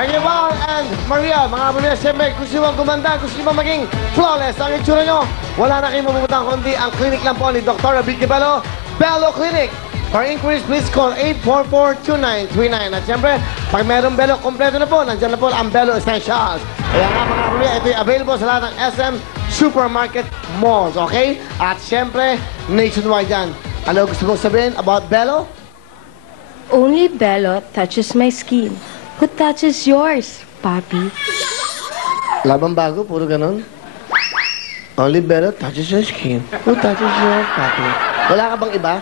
Thank you, Val and Maria. Mga Maria, siyempre, gusto nyo gumanda, gusto nyo maging flawless ang itsura nyo, wala na kayong mamumutang kundi ang clinic lang po ni Dr. Vicky Bello, Bello Clinic. For inquiries, please call 844-2939. At siyempre, pag merong Bello, kompleto na po. Nandiyan na po ang Bello Essentials. Kaya nga mga Maria, ito'y available sa lahat ng SM Supermarket Malls, okay? At siyempre, nationwide yan. Ano gusto mong sabihin about Bello? Only Bello touches my skin. Who touches yours, Papi? Labang bago, puro ganon. Only Bello touches your skin. Who touches your papi? Wala ka bang iba?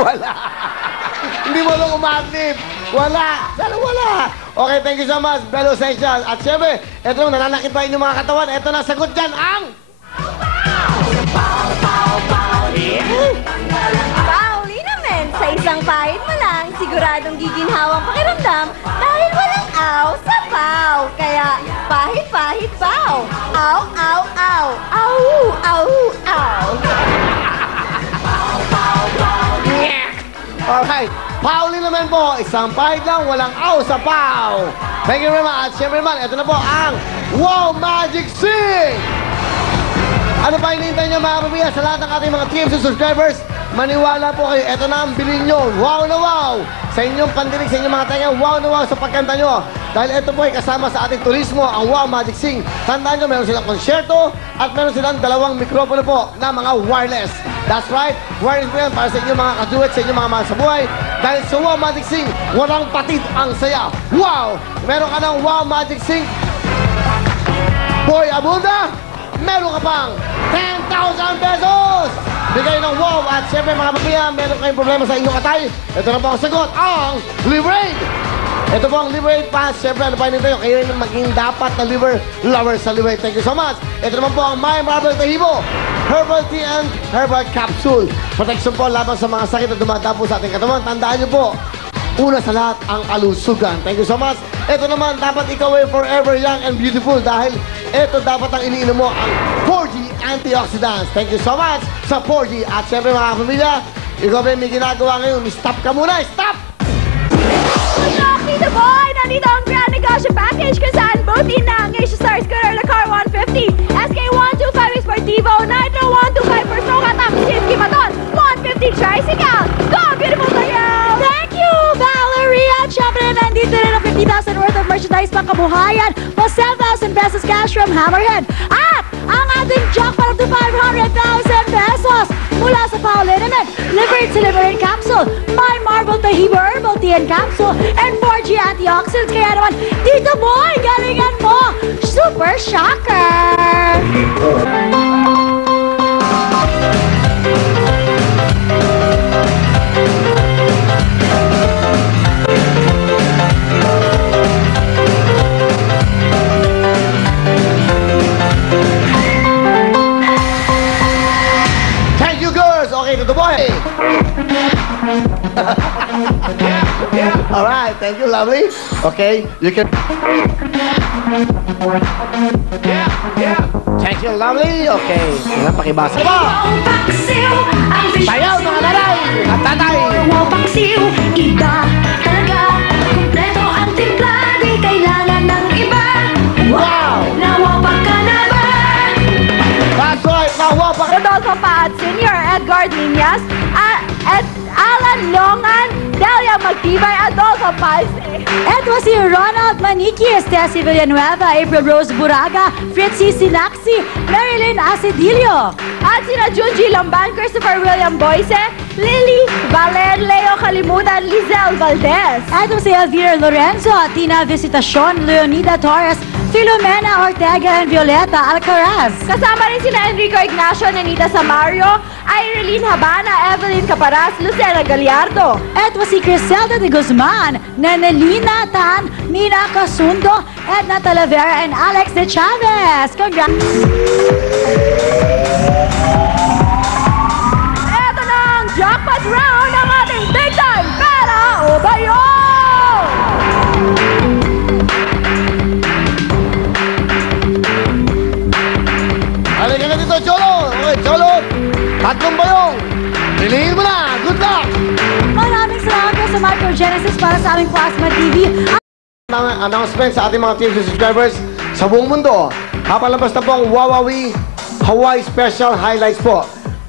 Wala. Hindi mo lang umaklip. Wala. Sana wala. Okay, thank you so much, Bello Essentials. At syempre, ito nung nananakit pa inyong mga katawan, ito na sagot dyan ang... Pauli naman, sa isang pahit mo lang, siguradong giginhawang pakiramdam dahil walang aw sa paw. Kaya, pahit-pahit paw. Aw, aw, aw. Aw, aw, aw. Alright, Pauli naman po, isang pahit lang, walang aw sa paw. Thank you very much. At syempre naman, ito na po ang Wow Magic Sing! Ano pa hinihintay nyo mga pamilya sa lahat ng ating mga teams and subscribers? Maniwala po kayo, eto na ang bilhin nyo. Wow na wow! Sa inyong pandinig, sa inyong mga tenga, wow na wow sa pagkanta nyo. Dahil ito po ay kasama sa ating turismo, ang Wow Magic Sing. Tandaan nyo, meron silang konsyerto at meron silang dalawang mikropono po na mga wireless. That's right, wireless po yan para sa inyong mga kaduet, sa inyong mga mahal sa buhay. Dahil sa Wow Magic Sing, walang patid ang saya. Wow! Meron ka ng Wow Magic Sing. Boy Abunda, meron ka pang 10,000 pesos! Bigay ng wow at siyempre mga pamilya, meron kayong problema sa inyong atay. Ito na po ang sagot, ang Livrade! Ito po ang Livrade Pass. Siyempre, ano pa yun tayo? Kayo yung maging dapat na liver lover sa Livrade. Thank you so much. Ito naman po ang My Marble Tahibo, Herbal Tea and Herbal Capsule. Protection po laban sa mga sakit na dumadapo sa ating katawan. Tandaan niyo po, una sa lahat, ang kalusugan. Thank you so much. Ito naman, dapat ikaw ay forever young and beautiful dahil ito dapat ang iniinom mo, ang 4G Antioxidants. Thank you so much sa 4G. At syempre mga pamilya, ikaw ba may ginagawa ngayon? Stop ka muna! Stop! Dito boy! Nandito ang Grand Negosyo Package kung saan buti na ang Asia Star Scooter Lacar 150, SK125 Sportivo, Nitro 125 Persoka, tapos Shinsky Maton, 150 Tricycle. Go, beautiful tayo! Thank you, Valerie! At syempre, nandito rin ang 50,000 worth of merchandise pang kabuhayan plus 10,000 pesos cash from Hammerhead. At ang ating jackpot up to 500,000 pesos mula sa Paul Liniment, Liberate to Liberate Capsule, My Marble Tahibo Herbal Tea and Capsule, and 4G Antioxidants. Kaya naman, dito boy, galingan mo! Super shocker! To the boy. Yeah. All right, thank you, lovely. Okay, you can. Yeah. Thank you, lovely. Okay, pakibasa ba? Sayaw, mga nanay at tatay. Wow, paksiw, iba talaga. Kompleto ang timpla, di kailangan ng iba. Wow! Nawapak ka na ba? That's right, nawapak. Rodolfo Paad Sr., Edgar Liñas, Alan Longan, Delia Magtibay, Adolfo Palse. Ito si Ronald Maniquis, Tessie Villanueva, April Rose Buraga, Fritzy Sinaxi, Marilyn Asedillo. At sina Junji Lamban, Christopher William Boyce, Lily Valer, Leo Kalimutan, Lizelle Valdez. Ito si Elvira Lorenzo, Tina Visitacion, Leonida Torres, Filomena Ortega, and Violeta Alcaraz. Kasama rin sina Enrico Ignacio, Nanita Samario, Irene Habana, Evelyn Caparaz, Lucena Gallardo. Ito si Criselda de Guzman, Nanelina Tan, Mina Casundo, Edna Talavera, and Alex de Chavez. Congrats! Ito na ang jackpot round ng ating Big Time Pera o Bayo! Halika na dito, Cholo! Okay, Cholo! Tatlong bayong! Piliin mo na! Good luck! Maraming salamat po sa Microgenesis para sa aming Plasma TV. Announcement sa ating mga TV subscribers sa buong mundo. Papalabas na po ang Wawawi Hawaii Special Highlights po.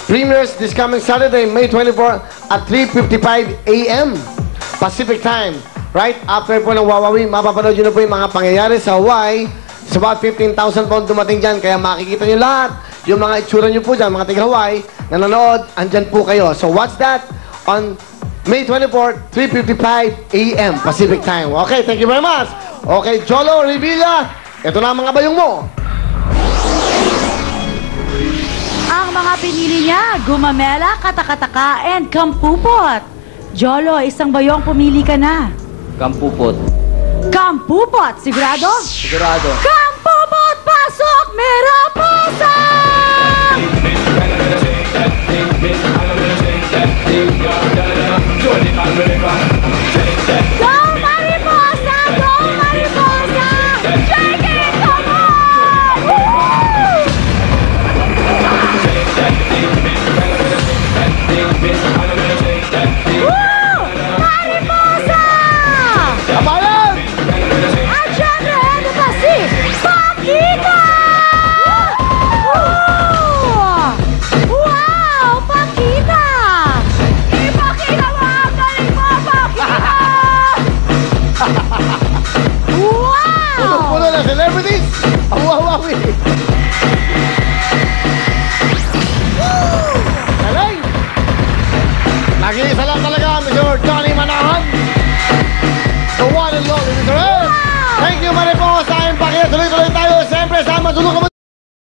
Premieres this coming Saturday, May 24 at 3:55 a.m. Pacific Time. Right after po ng Wawawi, mapapanood nyo na po yung mga pangyayari sa Hawaii. It's about 15,000 pound dumating dyan, kaya makikita nyo lahat. Yung mga itsura nyo po dyan, mga taga-Hawaii, na nanonood, andyan po kayo. So watch that on May 24, 3:55 a.m. Pacific Time. Okay, thank you very much. Okay, Jolo, Revilla, ito na ang mga bayong mo. Ang mga pinili niya, Gumamela, Katakataka, and Kampupot. Jolo, isang bayong pumili ka na. Kampupot. Kampupot, sigurado? Sigurado. Kampupot, pasok, mera pasok! Go Mariposa! Go Mariposa! Shake it, come on! Woo!